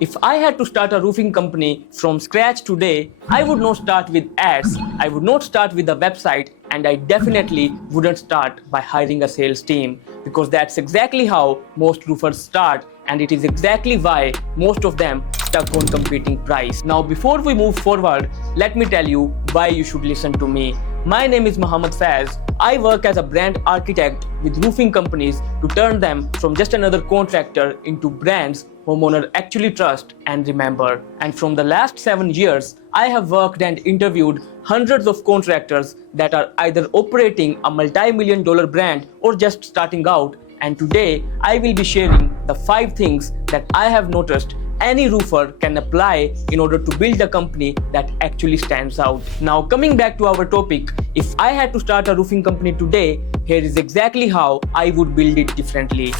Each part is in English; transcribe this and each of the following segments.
If I had to start a roofing company from scratch today, I would not start with ads, I would not start with a website, and I definitely wouldn't start by hiring a sales team, because that's exactly how most roofers start, and it is exactly why most of them stuck on competing price. Now, before we move forward, let me tell you why you should listen to me. My name is Mohammed Faz. I work as a brand architect with roofing companies to turn them from just another contractor into brands homeowners actually trust and remember. And from the last 7 years, I have worked and interviewed hundreds of contractors that are either operating a multi-million dollar brand or just starting out. And today, I will be sharing the 5 things that I have noticed any roofer can apply in order to build a company that actually stands out. Now, coming back to our topic, if I had to start a roofing company today, here is exactly how I would build it differently.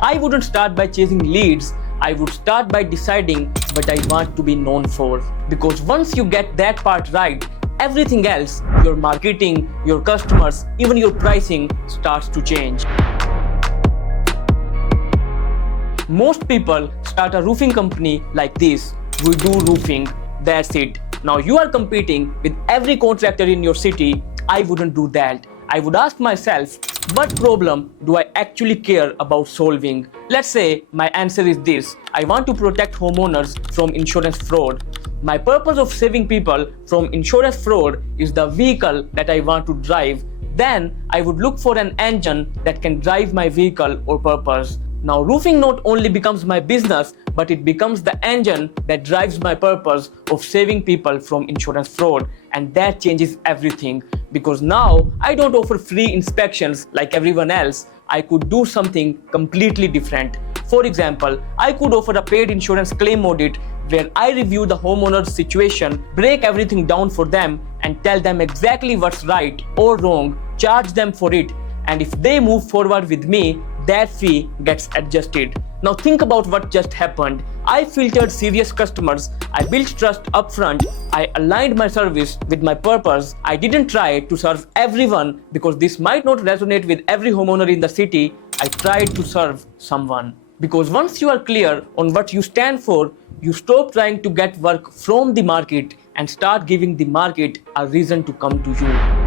I wouldn't start by chasing leads. I would start by deciding what I want to be known for. Because once you get that part right, everything else, your marketing, your customers, even your pricing starts to change. Most people start a roofing company like this. We do roofing, that's it. Now you are competing with every contractor in your city. I wouldn't do that. I would ask myself, what problem do I actually care about solving? Let's say my answer is this: I want to protect homeowners from insurance fraud. My purpose of saving people from insurance fraud is the vehicle that I want to drive. Then I would look for an engine that can drive my vehicle or purpose. Now, roofing not only becomes my business, but it becomes the engine that drives my purpose of saving people from insurance fraud. And that changes everything, because now I don't offer free inspections like everyone else. I could do something completely different. For example, I could offer a paid insurance claim audit where I review the homeowner's situation, break everything down for them, and tell them exactly what's right or wrong, charge them for it. And if they move forward with me, that fee gets adjusted. Now think about what just happened. I filtered serious customers, I built trust upfront, I aligned my service with my purpose. I didn't try to serve everyone because this might not resonate with every homeowner in the city. I tried to serve someone. Because once you are clear on what you stand for, you stop trying to get work from the market and start giving the market a reason to come to you.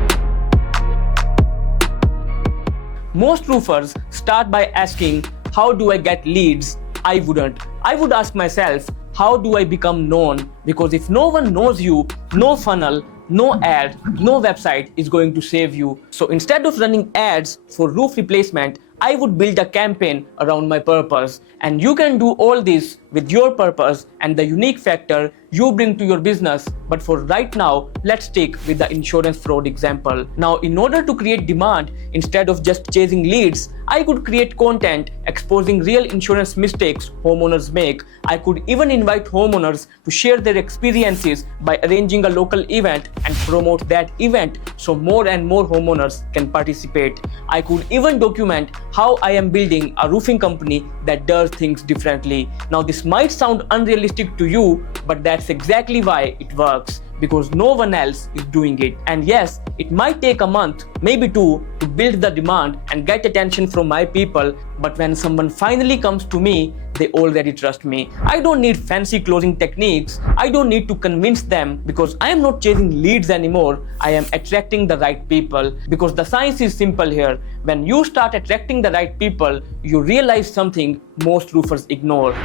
Most roofers start by asking, how do I get leads? I wouldn't. I would ask myself, how do I become known? Because if no one knows you, no funnel, no ad, no website is going to save you. So instead of running ads for roof replacement, I would build a campaign around my purpose. And you can do all this with your purpose and the unique factor you bring to your business. But for right now, let's stick with the insurance fraud example. Now, in order to create demand, instead of just chasing leads, I could create content exposing real insurance mistakes homeowners make. I could even invite homeowners to share their experiences by arranging a local event and promote that event so more and more homeowners can participate. I could even document how I am building a roofing company that does things differently. Now, this might sound unrealistic to you, but that's exactly why it works, because no one else is doing it. And yes, it might take a month, maybe 2, to build the demand and get attention from my people, but when someone finally comes to me, they already trust me. I don't need fancy closing techniques. I don't need to convince them, because I am not chasing leads anymore. I am attracting the right people, because the science is simple here. When you start attracting the right people, you realize something most roofers ignore.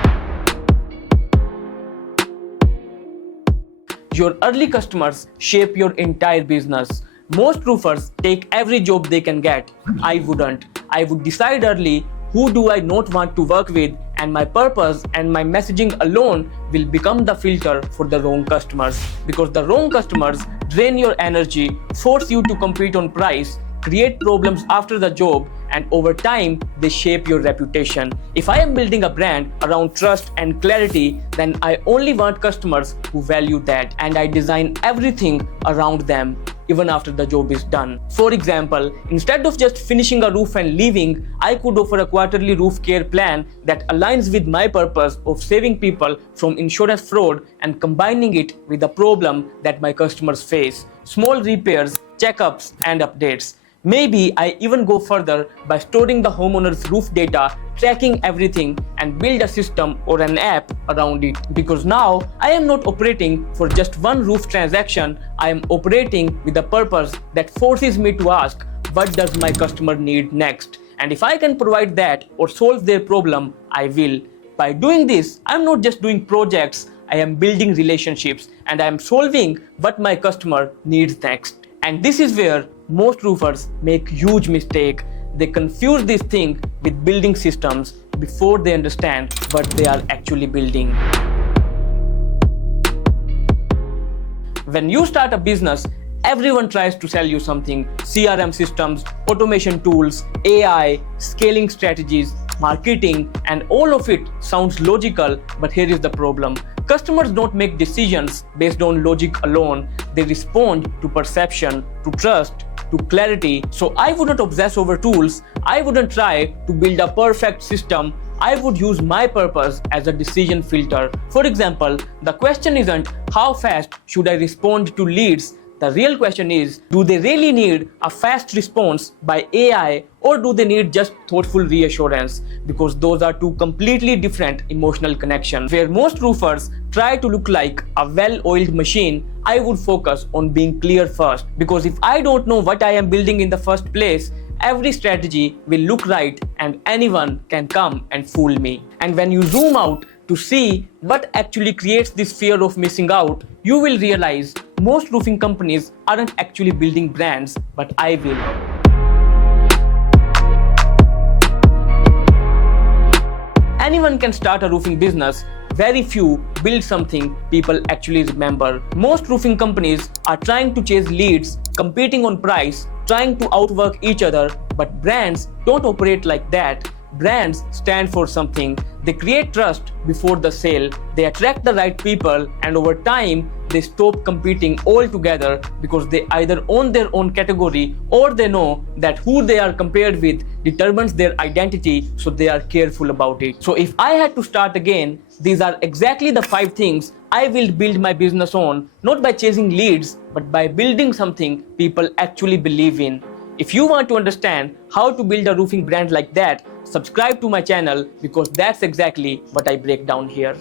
Your early customers shape your entire business. Most roofers take every job they can get. I wouldn't. I would decide early who do I not want to work with, and my purpose and my messaging alone will become the filter for the wrong customers. Because the wrong customers drain your energy, force you to compete on price, create problems after the job, and over time, they shape your reputation. If I am building a brand around trust and clarity, then I only want customers who value that, and I design everything around them, even after the job is done. For example, instead of just finishing a roof and leaving, I could offer a quarterly roof care plan that aligns with my purpose of saving people from insurance fraud and combining it with the problem that my customers face: small repairs, checkups, and updates. Maybe I even go further by storing the homeowner's roof data, tracking everything, and build a system or an app around it. Because now I am not operating for just one roof transaction, I am operating with a purpose that forces me to ask, what does my customer need next? And if I can provide that or solve their problem, I will. By doing this, I'm not just doing projects, I am building relationships and I am solving what my customer needs next. And this is where most roofers make huge mistake. They confuse this thing with building systems before they understand what they are actually building. When you start a business, everyone tries to sell you something: CRM systems, automation tools, AI, scaling strategies, marketing, and all of it sounds logical, but here is the problem. Customers don't make decisions based on logic alone. They respond to perception, to trust, to clarity. So I wouldn't obsess over tools. I wouldn't try to build a perfect system. I would use my purpose as a decision filter. For example, the question isn't how fast should I respond to leads. The real question is, do they really need a fast response by AI or do they need just thoughtful reassurance? Because those are two completely different emotional connections. Where most roofers try to look like a well-oiled machine, I would focus on being clear first. Because if I don't know what I am building in the first place, every strategy will look right and anyone can come and fool me. And when you zoom out to see what actually creates this fear of missing out, you will realize most roofing companies aren't actually building brands, but I will. Anyone can start a roofing business. Very few build something people actually remember. Most roofing companies are trying to chase leads, competing on price, trying to outwork each other, but brands don't operate like that. Brands stand for something. They create trust before the sale. They attract the right people, and over time, they stop competing altogether because they either own their own category or they know that who they are compared with determines their identity, so they are careful about it. So if I had to start again, these are exactly the 5 things I will build my business on, not by chasing leads, but by building something people actually believe in. If you want to understand how to build a roofing brand like that, subscribe to my channel because that's exactly what I break down here.